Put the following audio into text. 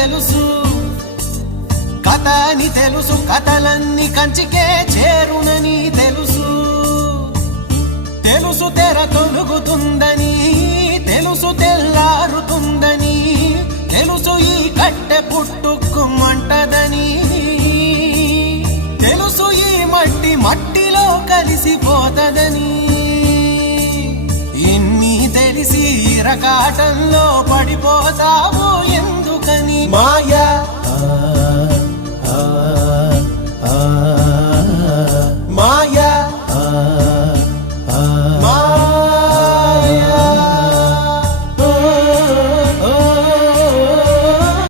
తెలుసు, కథ అని తెలుసు, కథలన్నీ కంచికే చేరునని తెలుసు. తెలుసు తెర తొలుగుతుందని, తెలుసు తెల్లారుతుందని, తెలుసు ఈ కట్టె పుట్టుకుమంటదని, తెలుసు ఈ మట్టి మట్టిలో కలిసిపోతదని. ఇన్ని తెలిసి ఇరకాటంలో పడిపోతావు ఎందుకని? మాయ